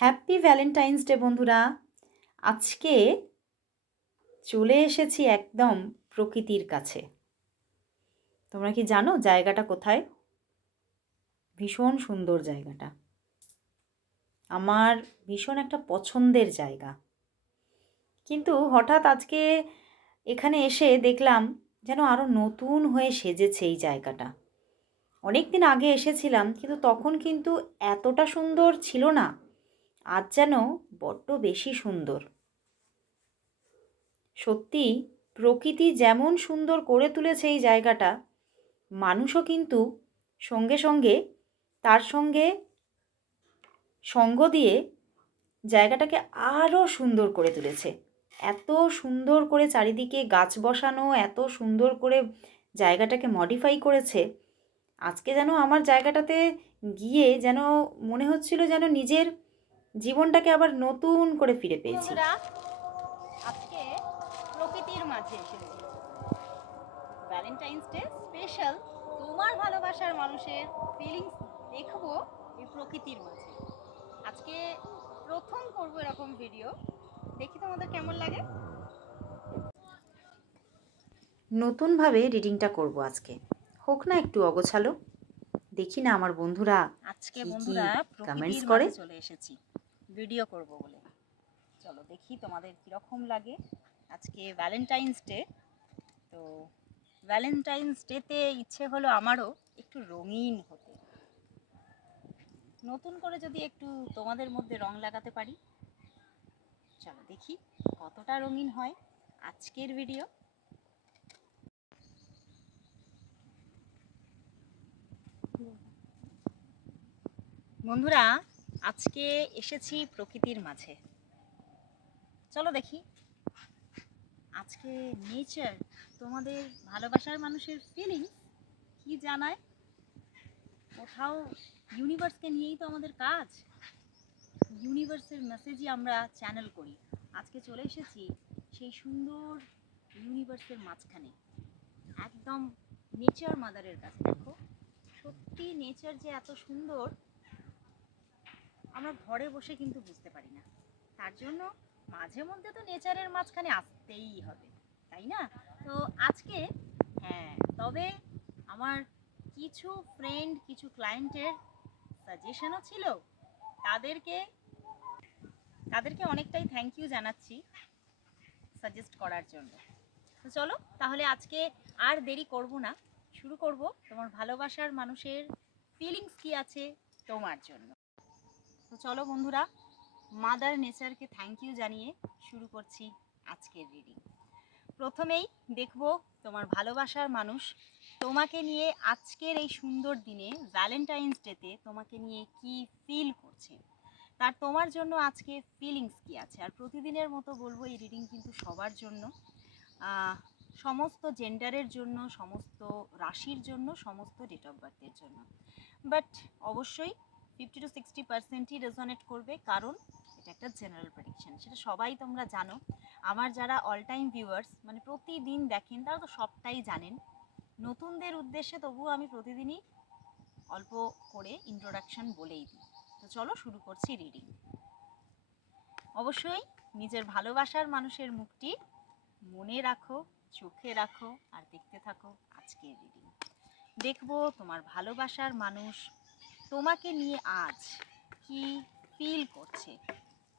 Happy Valentine's day বন্ধুরা। আজকে চলে এসেছি একদম প্রকৃতির কাছে। তোমরা কি জানো জায়গাটা কোথায়? ভীষণ সুন্দর জায়গাটা। আমার ভীষণ একটা পছন্দের জায়গা। কিন্তু হঠাৎ আজকে এখানে এসে দেখলাম যেন আরও নতুন হয়ে সেজেছে এই জায়গাটা। অনেক দিন আগে এসেছিলাম, কিন্তু তখন কিন্তু এতটা সুন্দর ছিল না। আজ যেন বড্ড বেশি সুন্দর। সত্যি, প্রকৃতি যেমন সুন্দর করে তুলেছে এই জায়গাটা, মানুষও কিন্তু সঙ্গে সঙ্গে, তার সঙ্গে সঙ্গ দিয়ে জায়গাটাকে আরও সুন্দর করে তুলেছে। এত সুন্দর করে চারিদিকে গাছ বসানো, এত সুন্দর করে জায়গাটাকে মডিফাই করেছে। আজকে যেন আমার জায়গাটাতে গিয়ে যেন মনে হচ্ছিল যেন নিজের জীবনটাকে আবার নতুন করে ফিরে পেয়েছি। আজকে প্রকৃতির মাঝে এসেছি ভ্যালেন্টাইন্স ডে স্পেশাল তোমার ভালোবাসার মানুষের ফিলিংস দেখব এই প্রকৃতির মাঝে। আজকে প্রথম করব এরকম ভিডিও দেখি তোমাদের কেমন লাগে? নতুনভাবে রিডিংটা করব আজকে। হোক না একটু অগোছালো। দেখি না আমার বন্ধুরা আজকে বন্ধুরা প্রকৃতির করে? চলে এসেছি। ভিডিও করব বলে। চলো দেখি তোমাদের কীরকম লাগে। আজকে ভ্যালেন্টাইন্স ডে তো ভ্যালেন্টাইন্স ডেতে ইচ্ছে হলো আমারও একটু রঙিন হতে। নতুন করে যদি একটু তোমাদের মধ্যে রং লাগাতে পারি। চলো দেখি কতটা রঙিন হয় আজকের ভিডিও বন্ধুরা আজকে এসেছি প্রকৃতির মাঝে। চলো দেখি। আজকে নেচার তোমাদের ভালোবাসার মানুষের ফিলিং কি জানায়? কোথাও ইউনিভার্সকে নিয়েই তো আমাদের কাজ। ইউনিভার্সের মেসেজই আমরা চ্যানেল করি। আজকে চলে এসেছি সেই সুন্দর ইউনিভার্সের মাঝখানে। একদম নেচার মাদারের কাছে। দেখো, সত্যি নেচার যে এত সুন্দর আমরা ঘরে বসে কিন্তু বুঝতে পারি না। তার জন্য মাঝে মধ্যে তো নেচারের মাঝখানে আসতেই হবে, তাই না? তো আজকে হ্যাঁ তবে আমার কিছু ফ্রেন্ড কিছু ক্লায়েন্টের সাজেশনও ছিল। তাদেরকে তাদেরকে অনেকটাই থ্যাংক ইউ জানাচ্ছি সাজেস্ট করার জন্য। তো চলো, তাহলে আজকে আর দেরি করব না। শুরু করব তোমার ভালোবাসার মানুষের ফিলিংস কি আছে তোমার জন্য। তো চলো বন্ধুরা মাদার নেচারকে থ্যাংক ইউ জানিয়ে শুরু করছি আজকের রিডিং প্রথমেই দেখব তোমার ভালোবাসার মানুষ তোমাকে নিয়ে আজকের এই সুন্দর দিনে ভ্যালেন্টাইন্স ডেতে তোমাকে নিয়ে কি ফিল করছে? তার তোমার জন্য আজকে ফিলিংস কি আছে? আর প্রতিদিনের মতো বলব এই রিডিং কিন্তু সবার জন্য। সমস্ত জেন্ডারের জন্য, সমস্ত রাশির জন্য, সমস্ত ডেট অফ বার্থের জন্য। বাট অবশ্যই ফিফটি টু সিক্সটি পার্সেন্টই রেজনেট করবে, কারণ এটা একটা জেনারেল প্রেডিকশন সেটা সবাই তোমরা জানো। আমার যারা অল টাইম ভিউয়ার্স মানে প্রতিদিন দেখেন, তারা তো সবটাই জানেন। নতুনদের উদ্দেশ্যে তবুও আমি প্রতিদিনই অল্প করে ইন্ট্রোডাকশন বলেই দিই। তো চলো শুরু করছি রিডিং অবশ্যই নিজের ভালোবাসার মানুষের মুখটি মনে রাখো, চোখে রাখো, আর দেখতে থাকো আজকের রিডিং দেখব তোমার ভালোবাসার মানুষ তোমাকে নিয়ে আজ কি ফিল করছে?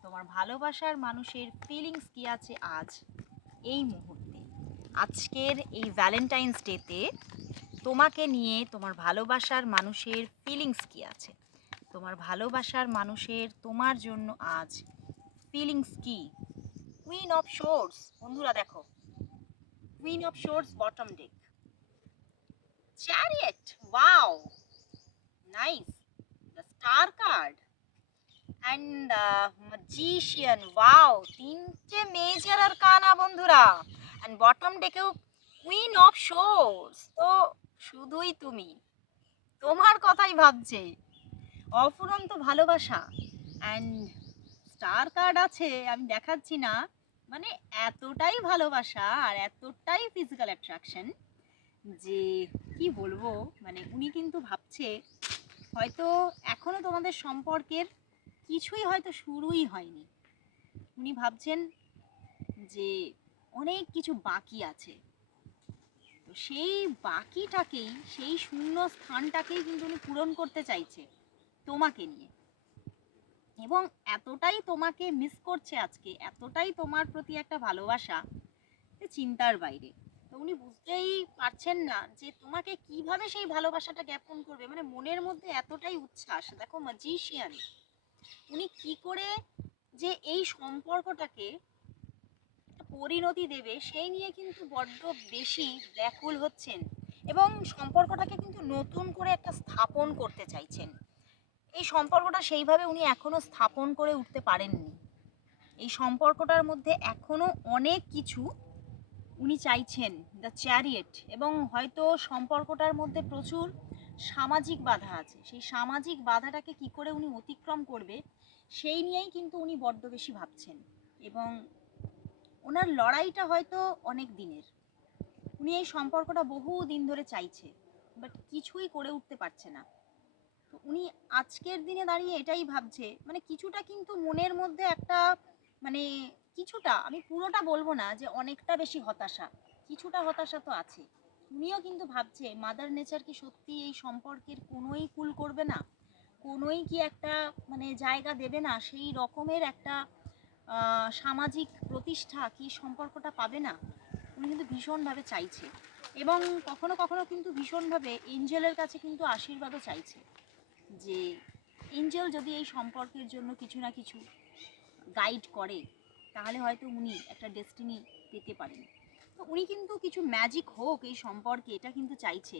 তোমার ভালোবাসার মানুষের ফিলিংস কি আছে আজ এই মুহূর্তে? আজকের এই ভ্যালেন্টাইন্স ডেতে তোমাকে নিয়ে তোমার ভালোবাসার মানুষের ফিলিংস কি আছে? তোমার ভালোবাসার মানুষের তোমার জন্য আজ ফিলিংস কি? কুইন অফ শোর্স বন্ধুরা দেখো। Queen of swords bottom deck chariot wow nice! Card and uh, magician. Wow তিনটে মেজর আর কানা বন্ধুরা। And bottom ডেকেও কুইন অফ শোর্স তো শুধুই তুমি। তোমার কথাই ভাবছে। অফুরন্ত ভালোবাসা। অ্যান্ড স্টার কার্ড আছে আমি দেখাচ্ছি না। মানে এতটাই ভালোবাসা আর এতটাই ফিজিক্যাল অ্যাট্রাকশন যে কি বলব? মানে উনি কিন্তু ভাবছে হয়তো এখনও তোমাদের সম্পর্কের কিছুই হয়তো শুরুই হয়নি। উনি ভাবছেন যে অনেক কিছু বাকি আছে। তো সেই বাকিটাকেই, সেই শূন্য স্থানটাকেই কিন্তু উনি পূরণ করতে চাইছে তোমাকে নিয়ে। এবং এতটাই তোমাকে মিস করছে আজকে, এতটাই তোমার প্রতি একটা ভালোবাসা চিন্তার বাইরে। তো উনি বুঝতেই পারছেন না যে তোমাকে কীভাবে সেই ভালোবাসাটা জ্ঞাপন করবে। মানে মনের মধ্যে এতটাই উচ্ছ্বাস। দেখো ম্যাজিশিয়ান উনি কি করে যে এই সম্পর্কটাকে পরিণতি দেবে, সেই নিয়ে কিন্তু বড্ড বেশি ব্যাকুল হচ্ছেন এবং সম্পর্কটাকে কিন্তু নতুন করে একটা স্থাপন করতে চাইছেন। এই সম্পর্কটা সেইভাবে উনি এখনও স্থাপন করে উঠতে পারেননি। এই সম্পর্কটার মধ্যে এখনও অনেক কিছু উনি চাইছেন দ্য চ্যারিয়েট এবং হয়তো সম্পর্কটার মধ্যে প্রচুর সামাজিক বাধা আছে। সেই সামাজিক বাধাটাকে কি করে উনি অতিক্রম করবে, সেই নিয়েই কিন্তু উনি বড্ড বেশি ভাবছেন। এবং ওনার লড়াইটা হয়তো অনেক দিনের। উনি এই সম্পর্কটা বহু দিন ধরে চাইছে বাট কিছুই করে উঠতে পারছে না। তো উনি আজকের দিনে দাঁড়িয়ে এটাই ভাবছে মানে কিছুটা কিন্তু মনের মধ্যে একটা মানে কিছুটা, আমি পুরোটা বলব না যে অনেকটা বেশি হতাশা, কিছুটা হতাশা তো আছে। উনিও কিন্তু ভাবছে মাদার নেচার কি সত্যি এই সম্পর্কের কোনোই কুল করবে না? কোনোই কি একটা মানে জায়গা দেবে না? সেই রকমের একটা সামাজিক প্রতিষ্ঠা কি সম্পর্কটা পাবে না? উনি কিন্তু ভীষণভাবে চাইছে। এবং কখনো কখনো কিন্তু ভীষণভাবে এঞ্জেলের কাছে কিন্তু আশীর্বাদও চাইছে যে, এঞ্জেল যদি এই সম্পর্কের জন্য কিছু না কিছু গাইড করে তাহলে হয়তো উনি একটা ডেস্টিনি পেতে পারেন। তো উনি কিন্তু কিছু ম্যাজিক হোক এই সম্পর্কে এটা কিন্তু চাইছে।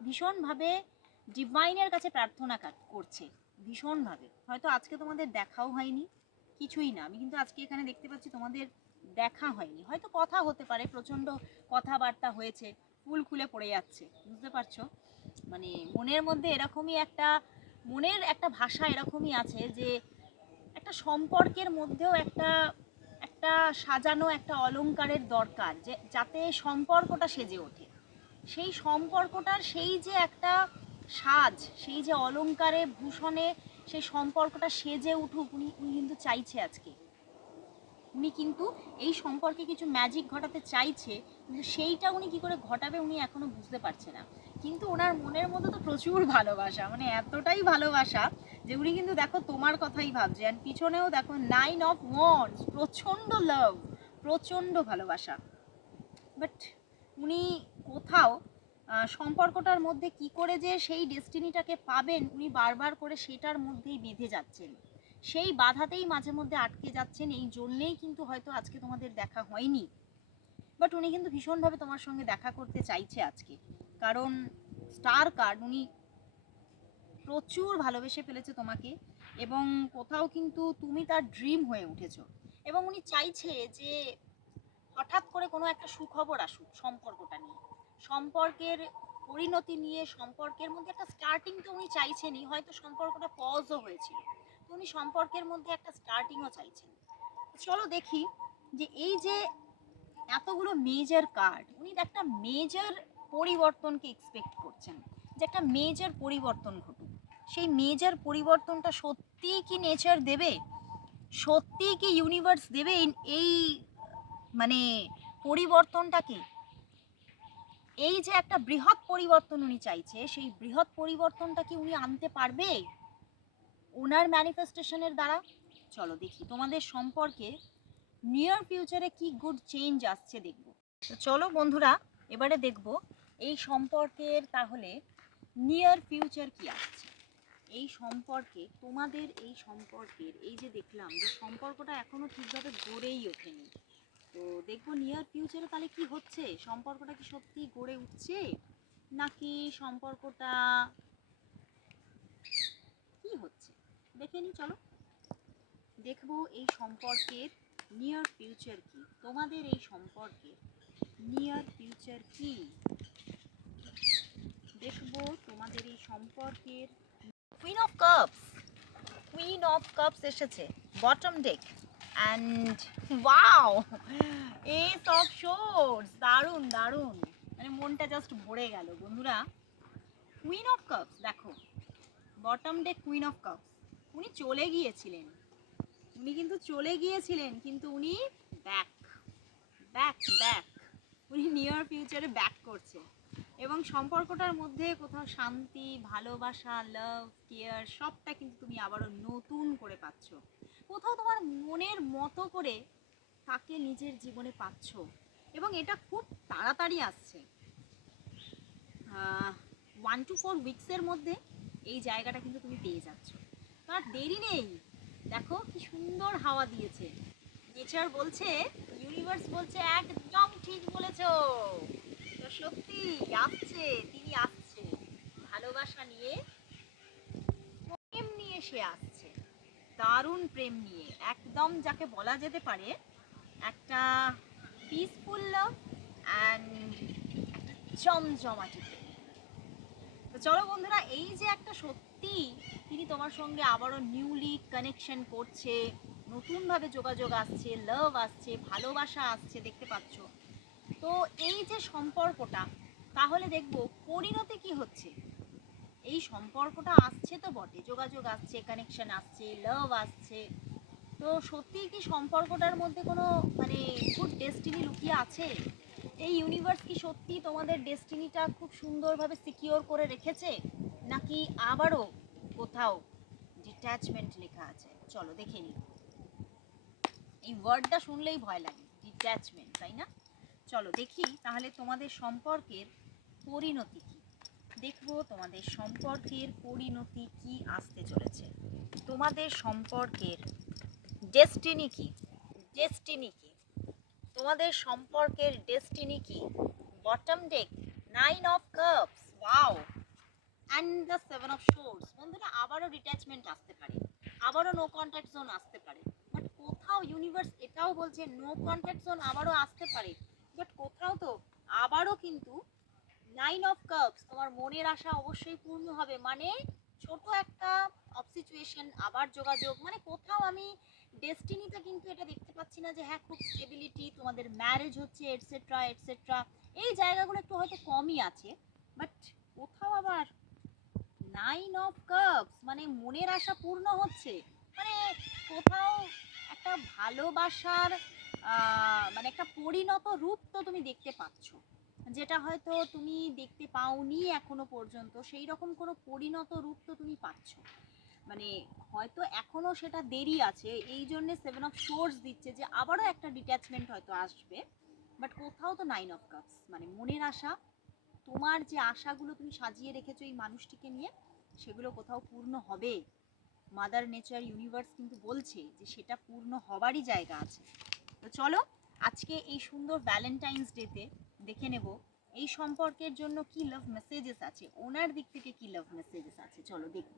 ভীষণভাবে ডিভাইনের কাছে প্রার্থনা করছে, ভীষণভাবে। হয়তো আজকে তোমাদের দেখাও হয়নি, কিছুই না। আমি কিন্তু আজকে এখানে দেখতে পাচ্ছি তোমাদের দেখা হয়নি। হয়তো কথা হতে পারে, প্রচণ্ড কথাবার্তা হয়েছে, ফুল খুলে পড়ে যাচ্ছে, বুঝতে পারছ? মানে মনের মধ্যে এরকমই একটা, মনের একটা ভাষা এরকমই আছে যে একটা সম্পর্কের মধ্যেও একটা একটা সাজানো একটা অলংকারের দরকার যে, যাতে সম্পর্কটা সেজে ওঠে। সেই সম্পর্কটার সেই যে একটা সাজ, সেই যে অলংকারে ভূষণে সেই সম্পর্কটা সেজে উঠুক, উনি উনি কিন্তু চাইছে আজকে। উনি কিন্তু এই সম্পর্কে কিছু ম্যাজিক ঘটাতে চাইছে, কিন্তু সেইটা উনি কি করে ঘটাবে, উনি এখনও বুঝতে পারছে না। কিন্তু ওনার মনের মধ্যে তো প্রচুর ভালোবাসা মানে এতটাই ভালোবাসা যে উনি কিন্তু দেখো তোমার কথাই ভাবছে। অ্যান্ড পিছনেও দেখো নাইন অফ ওয়ান্স প্রচণ্ড লাভ প্রচণ্ড ভালোবাসা। বাট উনি কোথাও সম্পর্কটার মধ্যে কি করে যে সেই ডেস্টিনিটাকে পাবেন, উনি বারবার করে সেটার মধ্যেই বেঁধে যাচ্ছেন। সেই বাধাতেই মাঝে মধ্যে আটকে যাচ্ছেন, এই জন্যেই কিন্তু হয়তো আজকে তোমাদের দেখা হয়নি। বাট উনি কিন্তু ভীষণভাবে তোমার সঙ্গে দেখা করতে চাইছে আজকে। কারণ স্টার কার্ড, উনি প্রচুর ভালোবেসে ফেলেছে তোমাকে এবং কোথাও কিন্তু তুমি তার ড্রিম হয়ে উঠেছো। এবং উনি চাইছে যে হঠাৎ করে কোনো একটা সুখবর আসুক সম্পর্কটা নিয়ে। সম্পর্কের পরিণতি নিয়ে, সম্পর্কের মধ্যে একটা স্টার্টিং তো উনি চাইছেনই, হয়তো সম্পর্কটা পজও হয়েছিল। তো উনি সম্পর্কের মধ্যে একটা স্টার্টিংও চাইছেন। চলো দেখি যে এই যে এতগুলো মেজর কার্ড উনি একটা মেজর পরিবর্তনকে এক্সপেক্ট করছেন? যে একটা মেজর পরিবর্তন ঘটুক। সেই মেজর পরিবর্তনটা সত্যিই কি নেচার দেবে? সত্যিই কি ইউনিভার্স দেবে এই- মানে পরিবর্তনটাকে? এই যে একটা বৃহৎ পরিবর্তন উনি চাইছে, সেই বৃহৎ পরিবর্তনটা কি উনি আনতে পারবে? ওনার ম্যানিফেস্টেশনের দ্বারা? চলো দেখি, তোমাদের সম্পর্কে নিয়ার ফিউচারে কি গুড চেঞ্জ আসছে দেখব। চলো বন্ধুরা, এবারে দেখব এই সম্পর্কের তাহলে নিয়ার ফিউচার কি আসছে? এই সম্পর্কে, তোমাদের এই সম্পর্কের, এই যে দেখলাম যে সম্পর্কটা এখনও ঠিকভাবে গড়েই ওঠেনি। তো দেখব নিয়ার ফিউচারে তাহলে কি হচ্ছে? সম্পর্কটা কি সত্যি গড়ে উঠছে? নাকি সম্পর্কটা কি হচ্ছে? দেখে নি চলো। দেখব এই সম্পর্কের নিয়ার ফিউচার কি। তোমাদের এই সম্পর্কের নিয়ার ফিউচার কি? দেখব তোমাদের এই সম্পর্কের queen of cups queen of cups এসেছে। Bottom deck and wow ace of swords দারুণ দারুণ। মানে মনটা জাস্ট ভরে গেল। বন্ধুরা কুইন অফ কাপস দেখো। Bottom deck queen of cups উনি চলে গিয়েছিলেন। উনি কিন্তু চলে গিয়েছিলেন, কিন্তু উনি ব্যাক ব্যাক ব্যাক উনি নিয়ার ফিউচারে ব্যাক করছে। এবং সম্পর্কটার মধ্যে কোথাও শান্তি, ভালোবাসা লাভ কেয়ার সবটা কিন্তু তুমি আবারও নতুন করে পাচ্ছ। কোথাও তোমার মনের মতো করে তাকে নিজের জীবনে পাচ্ছ এবং এটা খুব তাড়াতাড়ি আসছে। ওয়ান টু ফোর উইকসের মধ্যে এই জায়গাটা কিন্তু তুমি পেয়ে যাচ্ছ। তো আর দেরি নেই। দেখো কি সুন্দর হাওয়া দিয়েছে। নেচার বলছে ইউনিভার্স বলছে, একদম ঠিক বলেছ। সত্যি, আসছে, তিনি আসছে। ভালোবাসা নিয়ে, প্রেম নিয়ে সে আসছে। দারুণ প্রেম নিয়ে। একদম যাকে বলা যেতে পারে, একটা পিসফুল লাভ অ্যান্ড প্রেম। তো চলো বন্ধুরা, এই যে একটা সত্যি, তিনি তোমার সঙ্গে আবারও নিউলি কানেকশন করছে, নতুনভাবে যোগাযোগ আসছে লাভ আসছে, ভালোবাসা আসছে, দেখতে পাচ্ছ। তো এই যে সম্পর্কটা, তাহলে দেখব পরিণতি কি হচ্ছে? এই সম্পর্কটা আসছে তো বটে, যোগাযোগ আসছে কানেকশন আসছে লাভ আসছে। তো সত্যি কি সম্পর্কটার মধ্যে কোনো মানে গুড ডেস্টিনি লুকিয়ে আছে? এই ইউনিভার্স কি সত্যি তোমাদের ডেস্টিনিটা খুব সুন্দরভাবে সিকিওর করে রেখেছে? নাকি আবারও কোথাও ডিট্যাচমেন্ট লেখা আছে? চলো দেখে নিই। এই ওয়ার্ডটা শুনলেই ভয় লাগে ডিট্যাচমেন্ট তাই না? চলো দেখি তাহলে তোমাদের সম্পর্কের পরিণতি কি? দেখব তোমাদের সম্পর্কের পরিণতি কি আসতে চলেছে। তোমাদের সম্পর্কের ডেস্টিনি কি? ডেস্টিনি কি? তোমাদের সম্পর্কের ডেস্টিনি কি? Bottom deck nine of cups wow and the seven of swords বন্ধুরা, আবারও ডিট্যাচমেন্ট আসতে পারে। আবারও নো কন্ট্যাক্ট জোন আসতে পারে। বাট কোথাও ইউনিভার্স এটাও বলছে নো কন্ট্যাক্ট জোন আবারও আসতে পারে। বাট কোথাও তো, আবারও কিন্তু নাইন অফ কাপস তোমার মনের আশা অবশ্যই পূর্ণ হবে। মানে ছোট একটা অফ সিচুয়েশন আবার যোগাযোগ মানে কোথাও আমি ডেস্টিনিটা কিন্তু এটা দেখতে পাচ্ছি না যে হ্যাঁ খুব স্টেবিলিটি তোমাদের ম্যারেজ হচ্ছে এটসেট্রা এটসেট্রা এই জায়গাগুলো একটু হয়তো কমই আছে বাট কোথাও আবার নাইন অফ কাপস মানে মনের আশা পূর্ণ হচ্ছে। মানে কোথাও একটা ভালোবাসার মানে একটা পরিণত রূপ তো তুমি দেখতে পাচ্ছ। যেটা হয়তো তুমি দেখতে পাওনি এখনও পর্যন্ত, সেই রকম কোনো পরিণত রূপ তো তুমি পাচ্ছ। মানে হয়তো এখনও সেটা দেরি আছে, এই জন্যে সেভেন অফ সোর্স দিচ্ছে যে আবারও একটা ডিট্যাচমেন্ট হয়তো আসবে বাট কোথাও তো নাইন অফ কাপস মানে মনের আশা, তোমার যে আশাগুলো তুমি সাজিয়ে রেখেছো এই মানুষটিকে নিয়ে, সেগুলো কোথাও পূর্ণ হবে। মাদার নেচার ইউনিভার্স কিন্তু বলছে যে সেটা পূর্ণ হবারই জায়গা আছে। তো চলো আজকে এই সুন্দর ভ্যালেন্টাইন্স ডেতে দেখে নেব এই সম্পর্কের জন্য কি লাভ মেসেজেস আছে, ওনার দিক থেকে কি লাভ মেসেজেস আছে, চলো দেখব।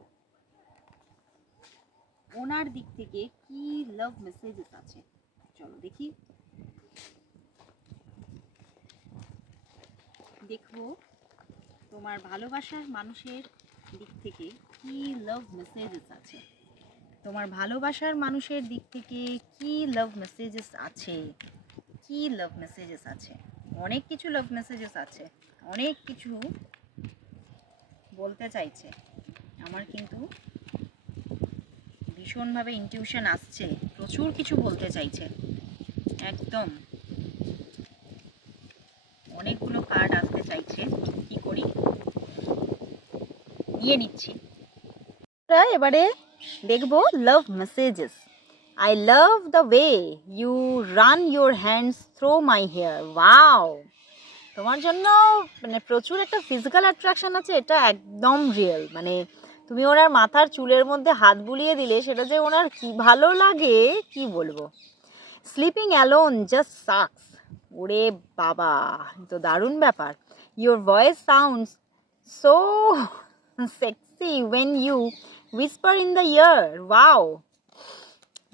ওনার দিক থেকে কি লাভ মেসেজেস আছে, চলো দেখি। দেখব তোমার ভালোবাসার মানুষের দিক থেকে কি লাভ মেসেজেস আছে। তোমার ভালোবাসার মানুষের দিক থেকে কি লাভ মেসেজেস আছে? কি লাভ মেসেজেস আছে? অনেক কিছু লাভ মেসেজেস আছে। অনেক কিছু বলতে চাইছে। আমার কিন্তু ভীষণভাবে ইনটিউশন আসছে। প্রচুর কিছু বলতে চাইছে। একদম। অনেকগুলো কার্ড আসতে চাইছে। কি করি? নিয়ে নিচ্ছি। এবারে দেখব love messages I love the way you run your hands through my hair wow তোমার জন্য মানে প্রচুর একটা ফিজিক্যাল অ্যাট্রাকশন আছে, এটা একদম রিয়েল মানে তুমি ওনার মাথার চুলের মধ্যে হাত বুলিয়ে দিলে সেটা যে ওনার কি ভালো লাগে, কি বলব? স্লিপিং অ্যালোন জাস্ট সাকস ওরে বাবা তো দারুণ ব্যাপার। Your voice sounds so sexy when you whisper in the ear wow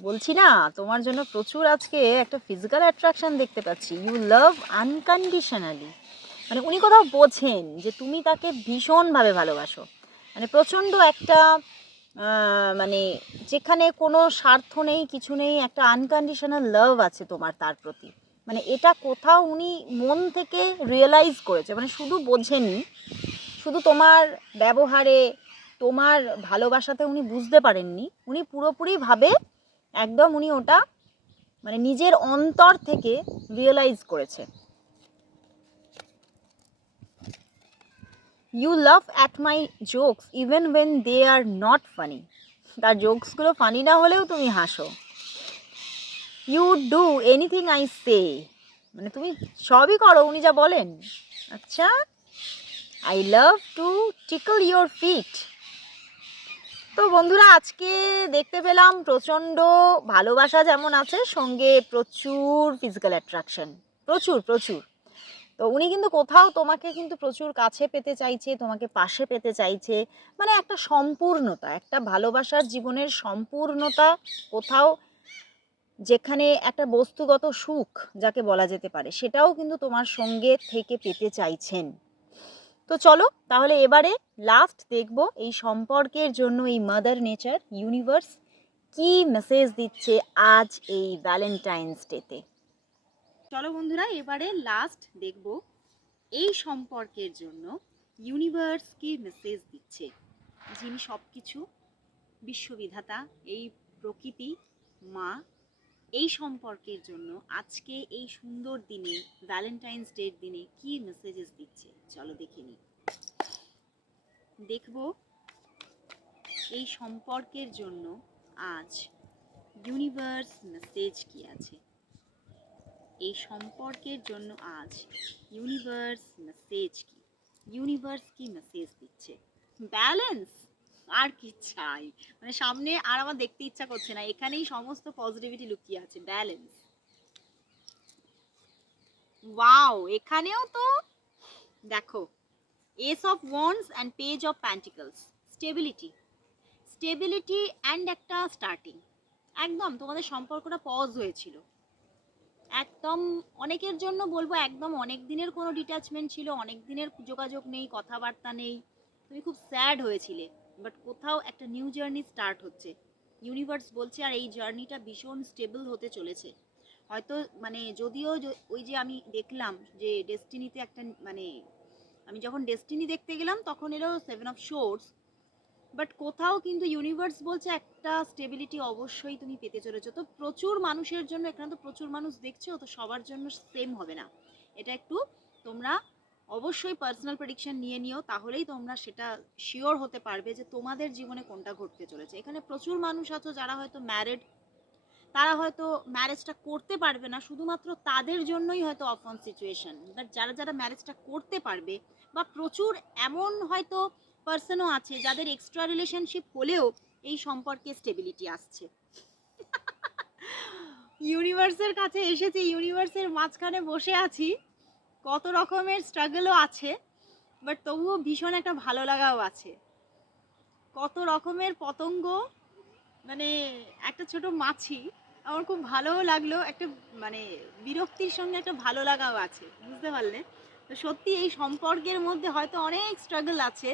বলছি না, তোমার জন্য প্রচুর আজকে একটা ফিজিক্যাল অ্যাট্রাকশন দেখতে পাচ্ছি। ইউ লাভ আনকন্ডিশনালি মানে উনি কোথাও বোঝেন যে তুমি তাকে ভীষণভাবে ভালোবাসো। মানে প্রচণ্ড একটা মানে যেখানে কোনো স্বার্থ নেই, কিছু নেই, একটা আনকন্ডিশনাল লাভ আছে তোমার তার প্রতি। মানে এটা কোথাও উনি মন থেকে রিয়েলাইজ করেছে। মানে শুধু বোঝেনি শুধু তোমার ব্যবহারে তোমার ভালোবাসাতে উনি বুঝতে পারেননি। উনি পুরোপুরি ভাবে একদম উনি ওটা মানে নিজের অন্তর থেকে রিয়েলাইজ করেছে। You laugh at my jokes even when they are not funny তার জোকসগুলো ফানি না হলেও তুমি হাসো। You do anything I say মানে তুমি সবই করো, উনি যা বলেন। আচ্ছা। I love to tickle your feet তো বন্ধুরা, আজকে দেখতে পেলাম প্রচণ্ড ভালোবাসা যেমন আছে, সঙ্গে প্রচুর ফিজিক্যাল অ্যাট্রাকশন প্রচুর প্রচুর। তো উনি কিন্তু কোথাও তোমাকে কিন্তু প্রচুর কাছে পেতে চাইছে, তোমাকে পাশে পেতে চাইছে। মানে একটা সম্পূর্ণতা, একটা ভালোবাসার জীবনের সম্পূর্ণতা কোথাও যেখানে একটা বস্তুগত সুখ, যাকে বলা যেতে পারে, সেটাও কিন্তু তোমার সঙ্গে থেকে পেতে চাইছেন। তো চলো তাহলে এবারে লাস্ট দেখব এই সম্পর্কের জন্য এই মাদার নেচার ইউনিভার্স কি মেসেজ দিচ্ছে আজ এই ভ্যালেন্টাইন্স ডেতে চলো বন্ধুরা এবারে লাস্ট দেখব এই সম্পর্কের জন্য ইউনিভার্স কি মেসেজ দিচ্ছে। যিনি সব কিছু বিশ্ববিধাতা, এই প্রকৃতি, মা এই সম্পর্কের জন্য আজকে এই সুন্দর দিনে ভ্যালেন্টাইন্স ডের দিনে কি মেসেজেস দিচ্ছে? চলো দেখে নিই। দেখব এই সম্পর্কের জন্য আজ ইউনিভার্স মেসেজ কি আছে? এই সম্পর্কের জন্য আজ ইউনিভার্স মেসেজ কি? ইউনিভার্স কি মেসেজ দিচ্ছে? ব্যালেন্স আর কি চাই? মানে সামনে আর আমার দেখতে ইচ্ছা করছে না। এখানেই সমস্ত পজিটিভিটি লুকিয়ে আছে ব্যালেন্স ওয়াও এখানেও তো দেখো ace of wands and page of pentacles stability stability and একটা স্টার্টিং একদম, তোমাদের সম্পর্কটা পজ হয়েছিল। একদম, অনেকের জন্য বলব একদম অনেক দিনের কোনো ডিট্যাচমেন্ট ছিল, অনেক দিনের যোগাযোগ নেই, কথাবার্তা নেই। তুমি খুব স্যাড হয়েছিলে। বাট কোথাও একটা নিউ জার্নি স্টার্ট হচ্ছে। ইউনিভার্স বলছে, আর এই জার্নিটা ভীষণ স্টেবল হতে চলেছে। হয়তো মানে যদিও ওই যে আমি দেখলাম যে ডেস্টিনিতে একটা মানে আমি যখন ডেস্টিনি দেখতে গেলাম, তখন এলো সেভেন অফ শোর্স বাট কোথাও কিন্তু ইউনিভার্স বলছে একটা স্টেবিলিটি অবশ্যই তুমি পেতে চলেছো। তো প্রচুর মানুষের জন্য, এখানে তো প্রচুর মানুষ দেখছ, তো সবার জন্য সেম হবে না। এটা একটু তোমরা অবশ্যই পার্সোনাল প্রেডিকশন নিয়ে নিও, তাহলেই তোমরা সেটা শিওর হতে পারবে যে তোমাদের জীবনে কোনটা ঘটতে চলেছে। এখানে প্রচুর মানুষ আছো যারা হয়তো ম্যারিড তারা হয়তো ম্যারেজটা করতে পারবে না, শুধুমাত্র তাদের জন্যই হয়তো অফ অন সিচুয়েশন বাট যারা যারা ম্যারেজটা করতে পারবে বা প্রচুর এমন হয়তো পার্সনও আছে যাদের এক্সট্রা রিলেশনশিপ হলেও এই সম্পর্কে স্টেবিলিটি আসছে। ইউনিভার্সের কাছে এসেছি ইউনিভার্সের মাঝখানে বসে আছি। কত রকমের স্ট্রাগলও আছে বাট তবুও ভীষণ একটা ভালো লাগাও আছে। কত রকমের পতঙ্গ মানে একটা ছোট মাছি, আমার খুব ভালোও লাগল, একটা মানে বিরক্তির সঙ্গে একটা ভালো লাগাও আছে, বুঝতে পারলে? তো সত্যি এই সম্পর্কের মধ্যে হয়তো অনেক স্ট্রাগল আছে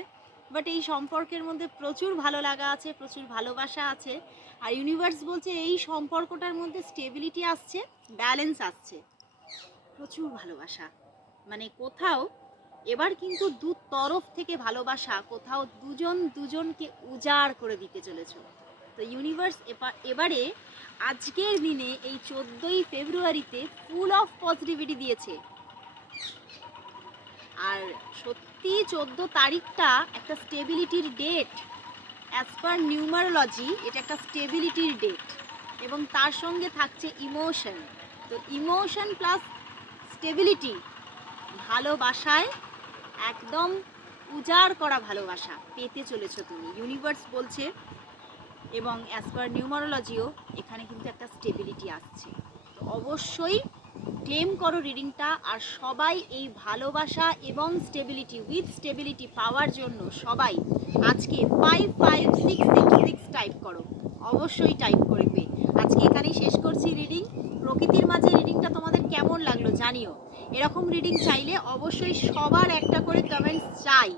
বাট এই সম্পর্কের মধ্যে প্রচুর ভালো লাগা আছে, প্রচুর ভালোবাসা আছে, আর ইউনিভার্স বলছে এই সম্পর্কটার মধ্যে স্টেবিলিটি আসছে ব্যালেন্স আসছে, প্রচুর ভালোবাসা। মানে কোথাও, এবার কিন্তু দু তরফ থেকে ভালোবাসা কোথাও দুজন দুজনকে উজাড় করে দিতে চলেছ। তো ইউনিভার্স এবারে আজকের দিনে এই চোদ্দোই ফেব্রুয়ারিতে ফুল অফ পজিটিভিটি দিয়েছে। আর সত্যি চোদ্দ তারিখটা একটা স্টেবিলিটির ডেট অ্যাজ পার নিউমারোলজি এটা একটা স্টেবিলিটির ডেট এবং তার সঙ্গে থাকছে ইমোশন তো ইমোশন প্লাস স্টেবিলিটি ভালোবাসায় একদম উজাড় করা ভালোবাসা পেতে চলেছ তুমি। ইউনিভার্স বলছে এবং অ্যাজ পার নিউমারোলজিও এখানে কিন্তু একটা স্টেবিলিটি আসছে। তো অবশ্যই ক্লেম করো রিডিংটা আর সবাই এই ভালোবাসা এবং স্টেবিলিটি উইথ স্টেবিলিটি পাওয়ার জন্য সবাই আজকে five five six six six type করো। অবশ্যই টাইপ করবে। আজকে এখানেই শেষ করছি রিডিং প্রকৃতির মাঝে রিডিংটা তোমাদের কেমন লাগল জানিও। এরকম রিডিং চাইলে অবশ্যই সবার একটা করে কমেন্টস চাই,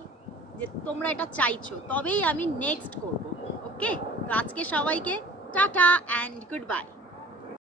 যে তোমরা এটা চাইছো, তবেই আমি নেক্সট করব ওকে তো আজকে সবাইকে টাটা অ্যান্ড গুড বাই